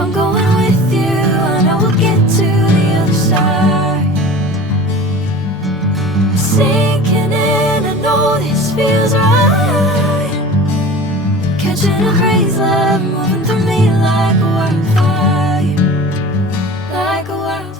I'm going with you, I know we'll get to the other side. Sinking in, I know this feels right. Catching a crazy love, moving through me like a wildfire, like a wildfire.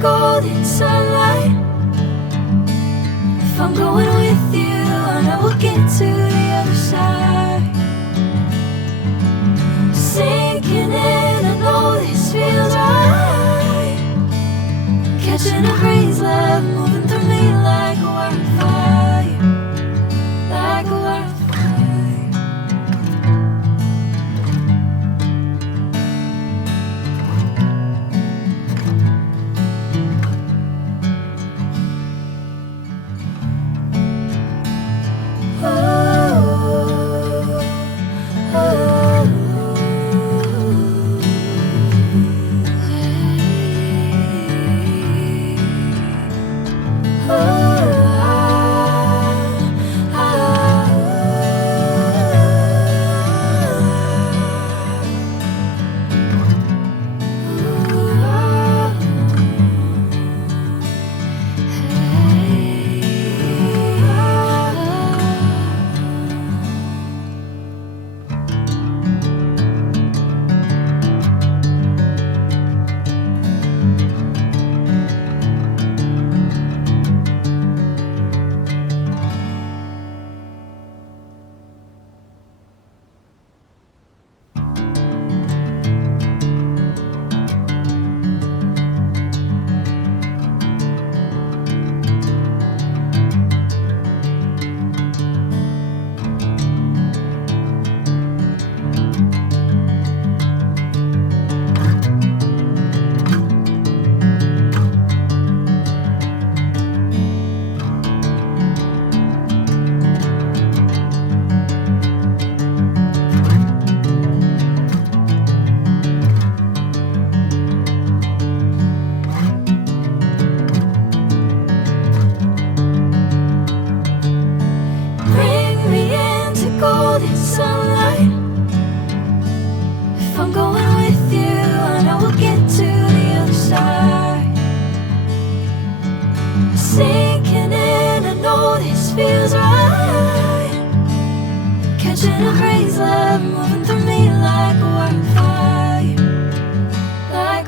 Golden sunlight. If I'm going with you, I know we'll get to the other side. Sinking in, I know this feels right. Catching a crazy love, moving through me like a wildfire, like a wildfire. Golden sunlight. If I'm going with you, I know we'll get to the other side. Sinking in, I know this feels right. Catching a crazy love, moving through me like a wildfire, like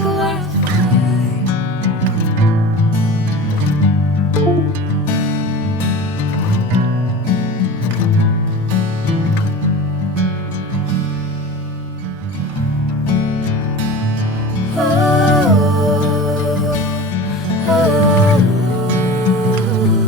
a wildfire.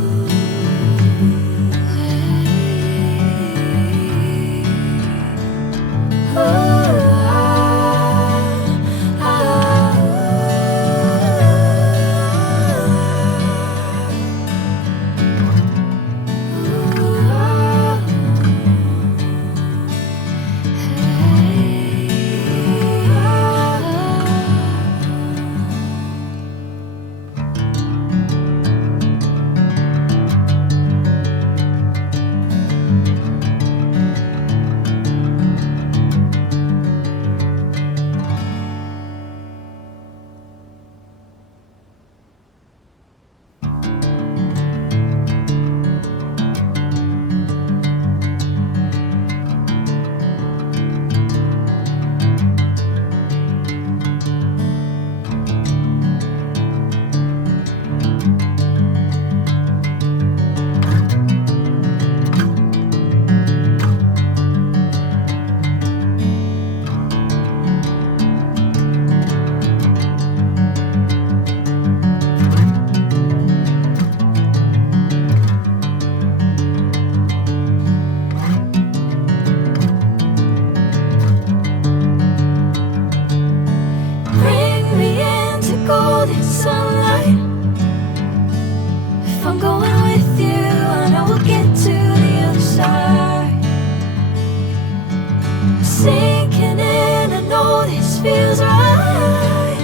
sinking in, I know this feels right.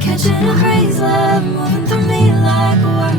Catching a crazy love moving through me like a